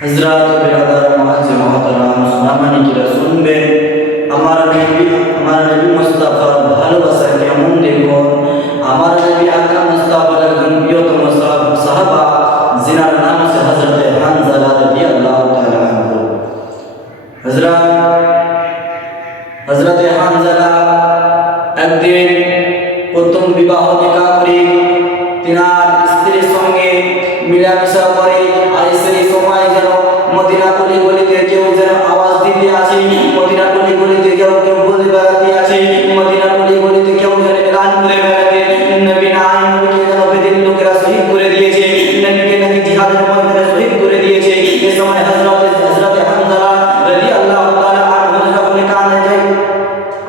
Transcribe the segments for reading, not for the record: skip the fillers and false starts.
हजरत बिरादर मुअज्जिज मोहतरम सामानी की सुनबेन আমার নবী মুস্তাফার ভালোবাসা কেমন দেখুন। আমার নবী আকরাম মুস্তাফার একজন প্রিয়তম সাহাবা যিনার নাম আছে হযরত হানজালা রাদিয়াল্লাহু তাআলা আনহু। হযরত হানজালা একদিন প্রথম বিবাহ নিকাহ করে তিনার স্ত্রীর সঙ্গে মিলামিশা করে, আর সেই সময় যেন মদিনা গলিতে কেউ যেন আওয়াজ দিতে আসে, মদিনা গলিতে কেউ বলে বেড়াতে আসে, মদিনা গলিতে কেউ যেন এলান করে বেড়াতে নবী নাই, নবীকে যেন বেদিন লোকেরা শহীদ করে দিয়েছে, নবীকে নাকি জিহাদের ময়দানে শহীদ করে দিয়েছে। এই সময় হযরত হানজালা রাদিয়াল্লাহু তাআলা আনহু যখন কানে যায়,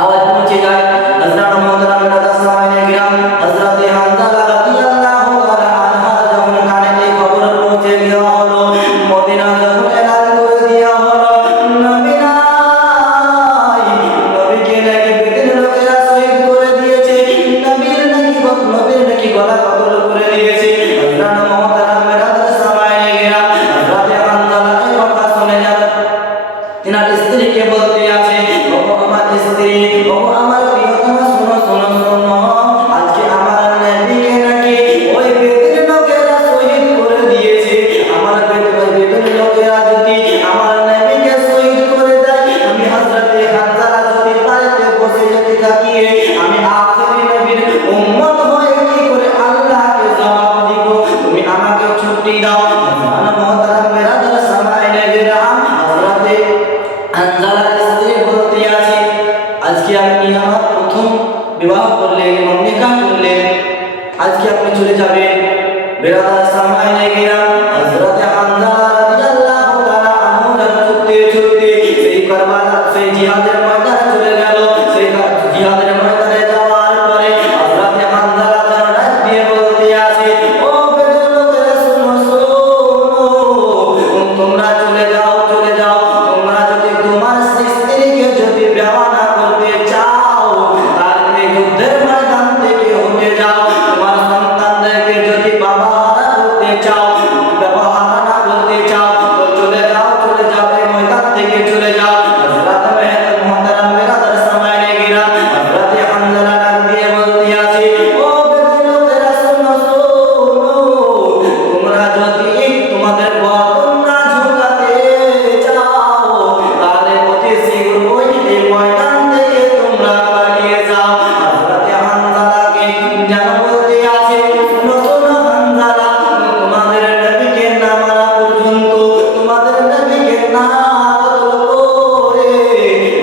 আওয়াজ পৌঁছে যায়, হযরত মুহতারাম রাদাস সামাইনে গিরাম হযরত হানজালা রাদিয়াল্লাহু তাআলা আনহা যখন কানে এই খবর পৌঁছে দেওয়া হলো, মদিনা যখন এলান করে দেওয়া হলো নবী নাই, নবীকে নাকি বেদিন লোকেরা শহীদ করে দিয়েছে, নবীর নাকি গলা কতল করে দিয়েছে। হযরত মুহতারাম রাদাস সামাইনে গিরাম হযরত হানজালা এই কথা শুনে যান, তিনার স্ত্রীকে বলতে আছে, ও আমার স্ত্রী, ও আমার প্রিয়তমা, শোনো শোনো শোনো, আজকে আমার নবীকে নাকি ওই বেদিন লোকেরা শহীদ করে দিয়েছে। আমার বেদিন লোকেরা যদি আমার নবীকে শহীদ করে দেয়, আমি হযরত হানজালা যদি বাড়িতে বসে যেতে থাকি, আমি আখিরি নবীর উম্মত হয়ে কি করে আল্লাহকে জবাব দিব? তুমি আমাকে ছুটি দাও। আল্লাহ মুহতারাম বিরাদার সামাইনে গিরাম হযরত হানজালার স্ত্রী বলতে আছে, আজকে আপনি আমার প্রথম বিবাহ করলেন এবং নিকাহ করলেন, আজকে আপনি চলে যাবেন। বিরাদার সামাইনে গিরাম হযরত হানজালা রাদিয়াল্লাহু তাআলা আনহু ছুটতে ছুটতে সেই কারবালা, সেই জিহাদের ময়দানে চলে গেল। সেই জিহাদের ময়দানে যাওয়ার পরে হযরত হানজালা ডাক দিয়ে বলতে আছে, ও বেদিন লোকেরা শোনো শোনো, তোমরা চলে যাও চলে যাও, তোমরা যদি তোমার স্ত্রীকে যদি বেওয়ানা করতে চাও, তাহলে যুদ্ধের ময়দান থেকে উঠে যাও। তোমার সন্তানদেরকে যদি বাবা হারা করতে চাও, ব্যবহার না করতে চাও, তো চলে যাও এই ময়দান থেকে চলে যাও। হযরত মুহতারাম বিরাদার সামাইনে গিরাম হযরত হানজালা ডাক দিয়ে বলতে আছে, ও বেদিন লোকেরা শোনো শোনো, তোমরা যদি তোমাদের গর্দন না ঝুঁকাতে চাও, তাহলে অতি শীঘ্রই এই ময়দান থেকে তোমরা পালিয়ে যাও। হযরত হানজালাকে যেন বলতে আছে, শোনো শোনো হানজালা, তোমাদের নবীকে না মারা পর্যন্ত, তোমাদের নবীকে না কতল করে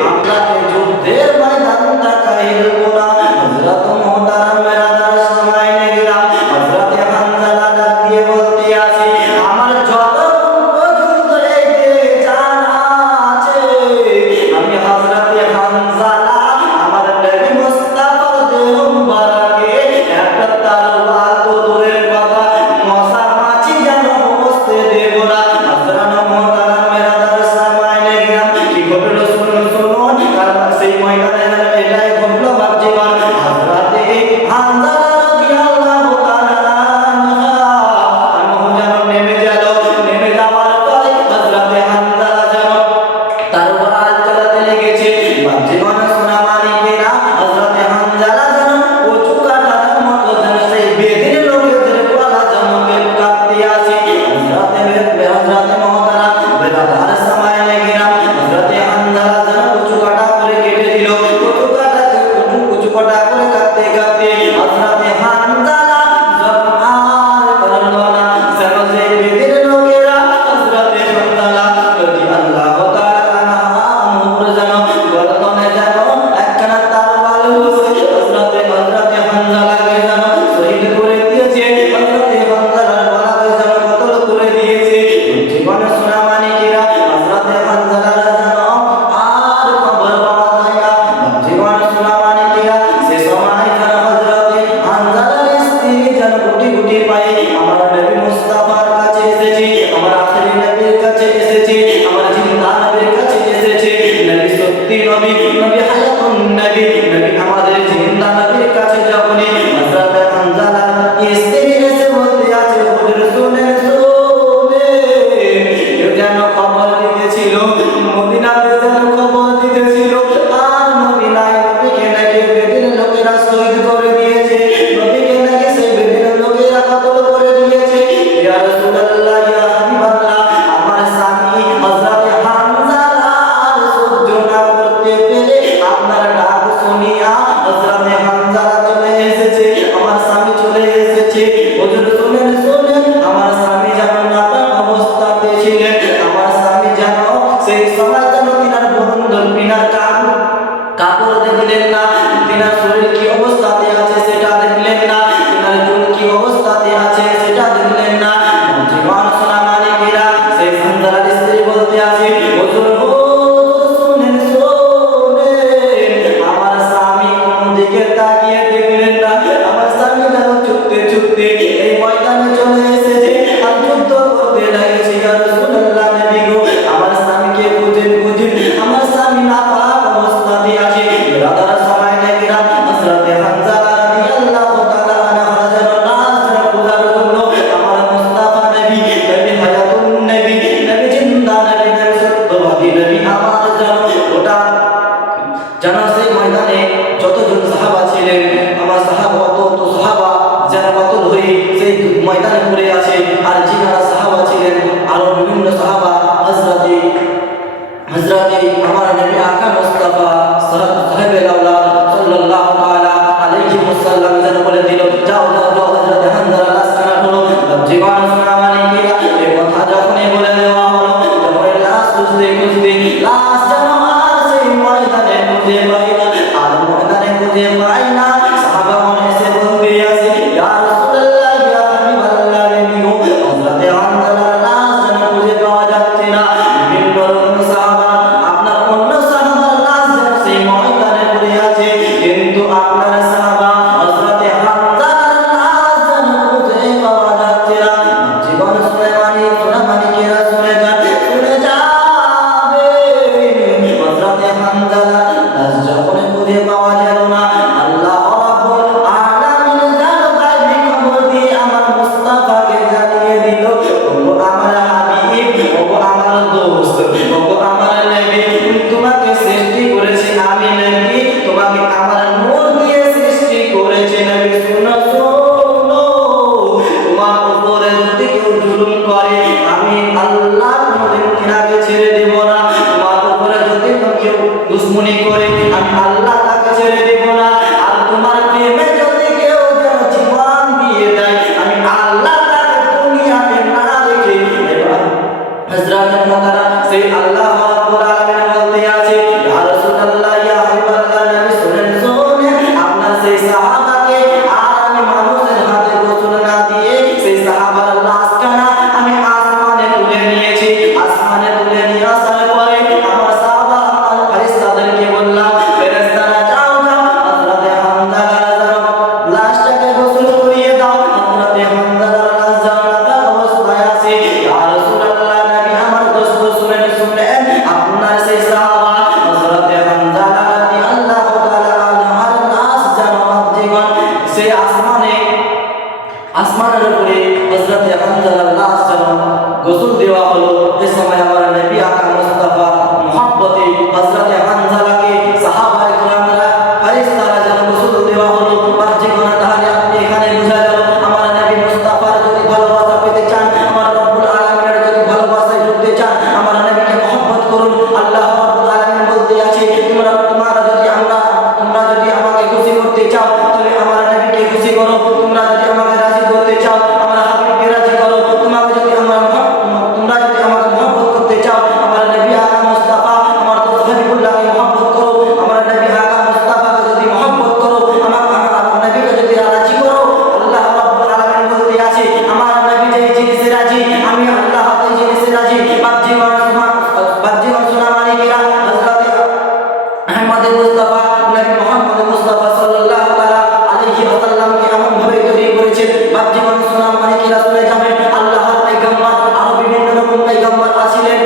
আমরা এই যুদ্ধের ময়দানটা কাহিলব না। হযরত মুহতারাম বিরাদার সামাইনে গিরাম হযরত হানজালা ডাক দিয়ে বলতে আছে, আমার যতক্ষণ পর্যন্ত এই দেহে জান আছে, আমি হযরত হানজালা আমার নবী মুস্তাফার দেহ মুবারকে একটা তরবার তো দূরের কথা, মশা মাছি যেন বসতে দেব না। হযরত মুহতারাম বিরাদার সামাইনে গিরাম কি ঘটলো শুনুন শুনুন, কারণ সেই ময়দানে এটাই ঘটলো বাপজিবান। হযরত হানজালা রাদিয়াল্লাহু তাআলা আনহু যেন নেমে গেল, নেমে যাওয়ার পরে হযরত হানজালা যেন তরবার চালাতে লেগেছে। বাপজিবান সোনা মানিকেরা, হযরত হানজালা যেন কচু কাটার মতো যেন সেই বেদিন লোকেদের গলা যেন কাটতে আসে। হযরত মুহতারাম বিরাদার সামাইনে গিরাম হযরত হানজালা যেন কচু কাটা করে কেটে দিল, কচু কাটা করে কাটতে কাটতে হযরত হানজালা যখন আর পারলো না, যেন সেই বেদিন লোকেরা হযরত হানজালা রাদিয়াল্লাহু তাআলা আনহুর যেন গর্দনে যেন একখানা তরবারি বসে হযরত হানজালাকে যেন শহীদ করে দিয়েছে, হযরত হানজালার গলাকে যেন কতল করে দিয়েছে। জীবনে সোনা মানিকেরা, হযরত হানজালার যেন আর খবর পাওয়া যায় না। জীবনে সোনা মানিকেরা, সে সময় যেন হযরত হানজালার স্ত্রী যেন গুটি গুটি পায়ে আমার নবী মুস্তাফার কাছে এসেছে, আমার আখিরি নবীর কাছে এসেছে, আমার জিন্দা নবীর কাছে এসেছে। নবী সত্যি নবী, নবী হায়াতুন নবী, নবী আমাদের জিন্দা নবীর কাছে যখনই হযরত হানজালার স্ত্রী এসে বলতে আছে, হুজুর শুনে শুনে যেন বলতে আছে হুজুর হুজুর শুনেন শুনেন আমার স্বামী কোন দিকে তাকিয়ে দেখলেন না আমার স্বামী যেন চুপতে চুপতে এই ময়দানে চলে এসেছে আর যুদ্ধ করতে লাগছে ইয়া রাসূলুল্লাহ নবী গো আমার স্বামীকে খুঁজেন খুঁজেন আমার স্বামী নাপাক অবস্থাতে আছে রাতার সময় নাকি রাত হযরতে হামজা রাদিয়াল্লাহু তাআলা আনহু যেন নাজ খোদার জন্য আমার মুস্তাফা নবী নবী হায়াতুন নবী নবী জিন্দা নবী নবী সত্যবাদী নবী আমার যেন ওটা যেন সেই ময়দানে যতজন সাহাবা ছিলেন আমার সাহাবা অত সাহাবা যেন কত ধরে সেই ময়দানে পড়ে আছে আর যিনারা সাহাবা ছিলেন আরো বিভিন্ন সাহাবা হযরতে আমার নবী আকা মুস্তাফা সাহেবের আওলাদ সাল্লাল্লাহু তাআলা আলাইহি ওয়াসাল্লাম যেন বলে দিল যাও যাও যাও হযরতে হামজা লাশখানা হলো জীবন শোনা মালিকেরা এই কথা যখনই বলে দেওয়া হলো তখন লাশ খুঁজতে খুঁজতে লাশ যেন আর সেই ময়দানে খুঁজে পাই না আর ময়দানে খুঁজে পাই না সাহাবাগণ এসে বলতে আছে ইয়া রাসূলুল্লাহ ইয়া হাবিবাল্লাহ নবী গো হযরতে হামজার লাশ যেন খুঁজে পাওয়া যাচ্ছে না বিভিন্ন রকম সাহাবা আপনার অন্য সাহাবার লাশ যেন সেই ময়দানে পড়ে আছে কিন্তু আপনার সাহাবা হযরতে হামজার লাশ যেন খুঁজে পাওয়া যাচ্ছে না জীবন সুলাইমানিকেরা শুনে যাবে হযরতে হামজার লাশ যখন খুঁজে পাওয়া গেল না আল্লাহ রাব্বুল আলামিন যেন গায়বী খবর দিয়ে আমার মুস্তাফাকে জানিয়ে দিল ওগো আমার হাবিব ওগো আমার দোস্ত ওগো আমার নবী তোমাকে সৃষ্টি করেছি আমি নবী তোমাকে আমার নূর দিয়ে সৃষ্টি করেছি নবী শুনো শুনো তোমার উপরে যদি কেউ জুলুম করে আমি আল্লাহ কোনদিন তিনাকে ছেড়ে দেব না তোমার উপরে যদি কেউ দুশমনি করে আমি আল্লাহ তাকে ছেড়ে দেব না আর তোমার প্রেমে যদি কেউ যেন জীবন দিয়ে দেয় আমি আল্লাহ তাকে দুনিয়াতে না রেখে এবার হযরত মুহতারাম সেই আল্লাহ রাব্বুল আলামিন বলতে আছে ইয়া রাসূলুল্লাহ ইয়া হাবিবাল্লাহ নবী শুনেন শুনেন আপনার সেই সাহাবাকে আর আমি মানুষের হাতে গোসল না দিয়ে সেই সাহাবার লাশখানা আমি আসমানে তুলে নিয়েছি আসমানে তুলে নিয়ে আসার পরে আমার সাহাবা আমার ফেরেশতাদেরকে বললাম ফেরেশতারা যাও যাও হযরতে হামজার লাশটাকে গোসল করিয়ে দাও হযরতে হামজার লাশ জানাতা অবস্থায় আছে ইয়া রাসূলুল্লাহ নবী আমার দোস্ত শুনেন শুনেন আপনার সেই সাহাবা হযরতে হামজা রাদিয়াল্লাহু তাআলা আনহুর লাশ জানাত জীবন সেই আসমানের উপরে হযরতে হামজার লাশ যেন গোসল দেওয়া হলো এই সময় আমার নবী আকা মুস্তাফা মুহাব্বতে হযরতে হামজাকে সাহাবায়ে কেরামরা ফেরেশতারা যেন গোসল দেওয়া হলো আর জীবনে তাহলে আপনি এখানে বুঝা গেল আমার নবী মুস্তাফার যদি ভালোবাসা পেতে চান আমার রব্বুল আলামিনের যদি ভালোবাসায় ঢুকতে চান আমার নবীকে মহব্বত করুন আল্লাহ রব্বুল আলামিন বলতে আছে তোমরা যদি আমাকে খুশি করতে চাও তবে আমার নবীকে খুশি করো তোমরা যদি আমাকে রাজি করতে চাও আমার হাবিবকে রাজি করো তোমরা যদি আমাকে মহব্বত করতে চাও আমার নবী আকা মুস্তাফা আমার দোস্ত হাবিবুল্লাহকে মহব্বত করো আমার নবী আকা মুস্তাফাকে যদি মহব্বত করো আমার নবীকে যদি রাজি করো আল্লাহ রাব্বুল আলামিন বলতে আছে আমার নবী যে জিনিসে রাজি আমি আল্লাহ সেই জিনিসে রাজি বাহ্যিক শোনা মালিকেরা হযরতে আহমদ মুস্তাফা নবী মুহাম্মদ মুস্তাফা সাল্লাল্লাহু তাআলা আলাইহি ওয়াসাল্লামকে এমন ভাবে তৈরি করেছেন বাহ্যিক শোনা মালিকেরা শুনে যাবেন আল্লাহর পয়গম্বর আরো বিভিন্ন রকম পয়গম্বর আসিলেন